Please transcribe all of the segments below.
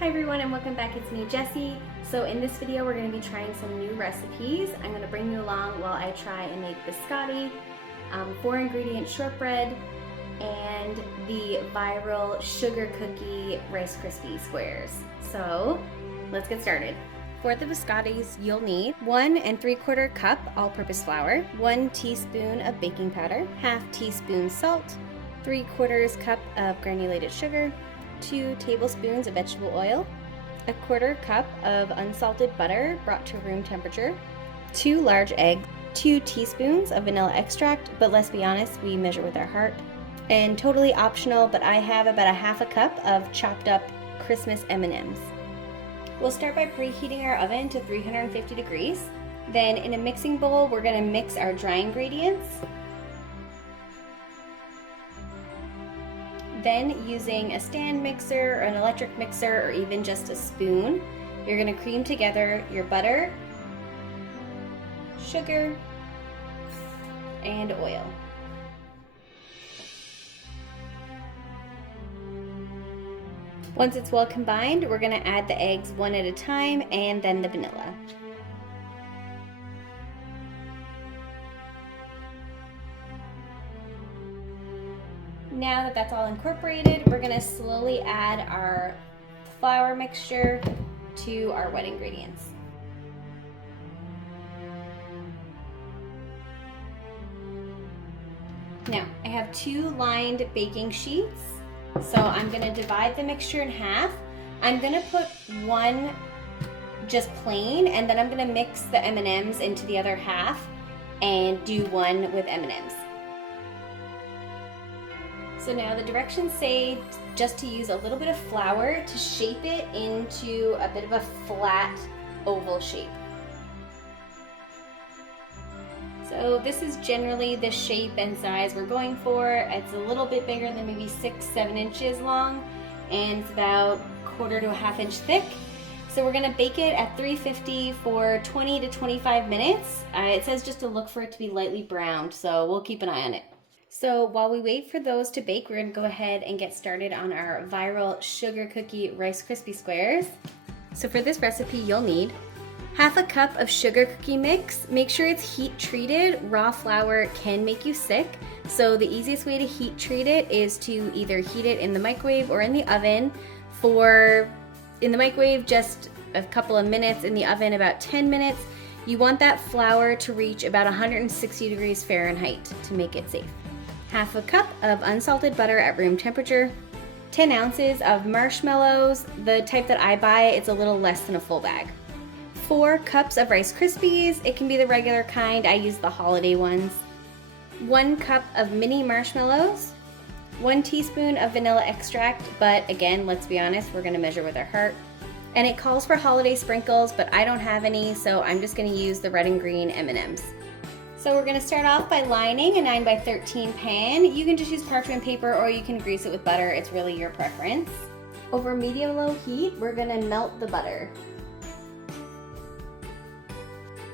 Hi everyone and welcome back, it's me Jessie. So in this video we're going to be trying some new recipes. I'm going to bring you along while I try and make biscotti, 4-ingredient shortbread, and the viral sugar cookie Rice Krispie squares. So let's get started. For the biscottis you'll need 1 3/4 cup all-purpose flour, 1 teaspoon of baking powder, 1/2 teaspoon salt, 3/4 cup of granulated sugar, 2 tablespoons of vegetable oil, 1/4 cup of unsalted butter brought to room temperature, 2 large eggs, 2 teaspoons of vanilla extract, but let's be honest, we measure with our heart, and totally optional, but I have about 1/2 cup of chopped up Christmas M&Ms. We'll start by preheating our oven to 350 degrees. Then in a mixing bowl, we're going to mix our dry ingredients. Then using a stand mixer or an electric mixer or even just a spoon, you're going to cream together your butter, sugar, and oil. Once it's well combined, we're going to add the eggs one at a time and then the vanilla. Now that that's all incorporated, we're going to slowly add our flour mixture to our wet ingredients. Now, I have 2 lined baking sheets, so I'm going to divide the mixture in half. I'm going to put one just plain, and then I'm going to mix the M&Ms into the other half and do one with M&Ms. So now the directions say just to use a little bit of flour to shape it into a bit of a flat oval shape. So this is generally the shape and size we're going for. It's a little bit bigger than maybe 6-7 inches long, and it's about 1/4 to 1/2 inch thick. So we're gonna bake it at 350 for 20 to 25 minutes. It says just to look for it to be lightly browned, so we'll keep an eye on it. So while we wait for those to bake, we're going to go ahead and get started on our viral sugar cookie Rice Krispie squares. So for this recipe, you'll need 1/2 cup of sugar cookie mix. Make sure it's heat treated. Raw flour can make you sick. So the easiest way to heat treat it is to either heat it in the microwave or in the oven in the microwave just a couple of minutes, in the oven about 10 minutes. You want that flour to reach about 160 degrees Fahrenheit to make it safe. 1/2 cup of unsalted butter at room temperature, 10 ounces of marshmallows, the type that I buy, it's a little less than a full bag. 4 cups of Rice Krispies, it can be the regular kind, I use the holiday ones. 1 cup of mini marshmallows, 1 teaspoon of vanilla extract, but again, let's be honest, we're gonna measure with our heart. And it calls for holiday sprinkles, but I don't have any, so I'm just gonna use the red and green M&Ms. So we're gonna start off by lining a 9 by 13 pan. You can just use parchment paper or you can grease it with butter. It's really your preference. Over medium-low heat, we're gonna melt the butter.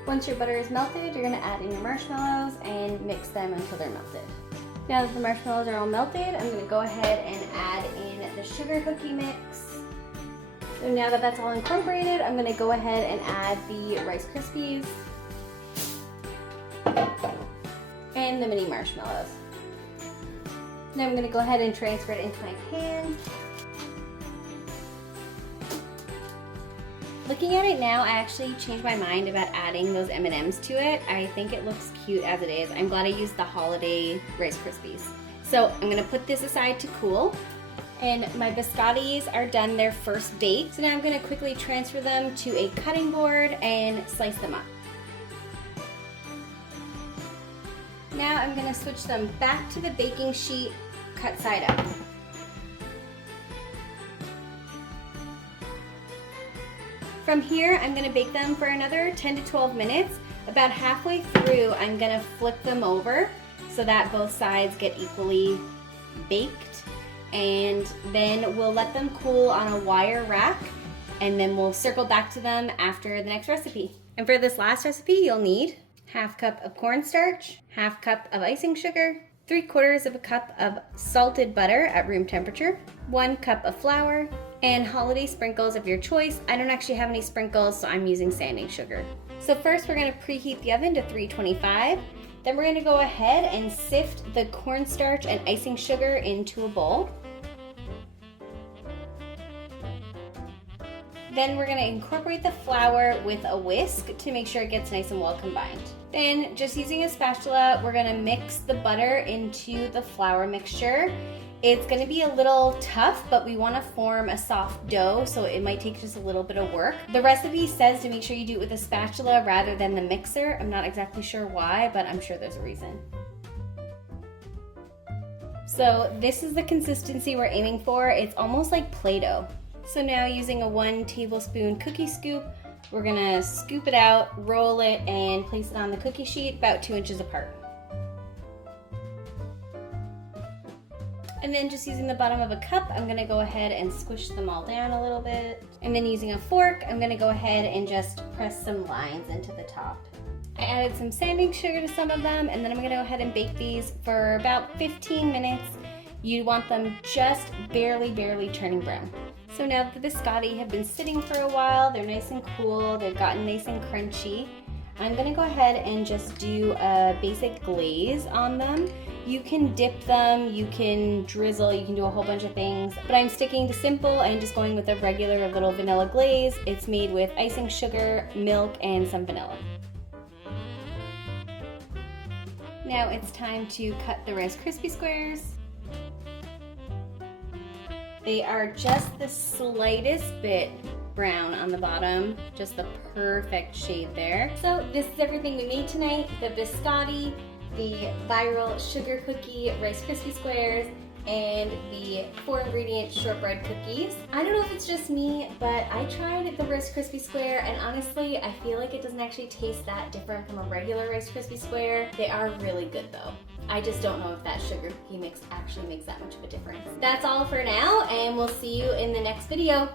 Once your butter is melted, you're gonna add in your marshmallows and mix them until they're melted. Now that the marshmallows are all melted, I'm gonna go ahead and add in the sugar cookie mix. So now that that's all incorporated, I'm gonna go ahead and add the Rice Krispies and the mini marshmallows. Now I'm going to go ahead and transfer it into my pan. Looking at it now, I actually changed my mind about adding those M&Ms to it. I think it looks cute as it is. I'm glad I used the holiday Rice Krispies. So I'm going to put this aside to cool. And my biscottis are done their first bake. So now I'm going to quickly transfer them to a cutting board and slice them up. Now I'm going to switch them back to the baking sheet, cut side up. From here, I'm going to bake them for another 10 to 12 minutes. About halfway through, I'm going to flip them over so that both sides get equally baked. And then we'll let them cool on a wire rack, and then we'll circle back to them after the next recipe. And for this last recipe, you'll need 1/2 cup of cornstarch, 1/2 cup of icing sugar, 3/4 cup of salted butter at room temperature, 1 cup of flour, and holiday sprinkles of your choice. I don't actually have any sprinkles, so I'm using sanding sugar. So first we're gonna preheat the oven to 325. Then we're gonna go ahead and sift the cornstarch and icing sugar into a bowl. Then we're gonna incorporate the flour with a whisk to make sure it gets nice and well combined. Then, just using a spatula, we're gonna mix the butter into the flour mixture. It's gonna be a little tough, but we wanna form a soft dough, so it might take just a little bit of work. The recipe says to make sure you do it with a spatula rather than the mixer. I'm not exactly sure why, but I'm sure there's a reason. So this is the consistency we're aiming for. It's almost like Play-Doh. So now using a 1 tablespoon cookie scoop, we're gonna scoop it out, roll it, and place it on the cookie sheet about 2 inches apart. And then just using the bottom of a cup, I'm gonna go ahead and squish them all down a little bit. And then using a fork, I'm gonna go ahead and just press some lines into the top. I added some sanding sugar to some of them, and then I'm gonna go ahead and bake these for about 15 minutes. You want them just barely turning brown. So now that the biscotti have been sitting for a while, they're nice and cool, they've gotten nice and crunchy, I'm gonna go ahead and just do a basic glaze on them. You can dip them, you can drizzle, you can do a whole bunch of things, but I'm sticking to simple and just going with a regular little vanilla glaze. It's made with icing sugar, milk, and some vanilla. Now it's time to cut the Rice Krispie squares. They are just the slightest bit brown on the bottom, just the perfect shade there. So this is everything we made tonight: the biscotti, the viral sugar cookie Rice Krispie squares, and the 4-ingredient shortbread cookies. I don't know if it's just me, but I tried the Rice Krispie square, and honestly, I feel like it doesn't actually taste that different from a regular Rice Krispie square. They are really good though. I just don't know if that sugar cookie mix actually makes that much of a difference. That's all for now, and we'll see you in the next video.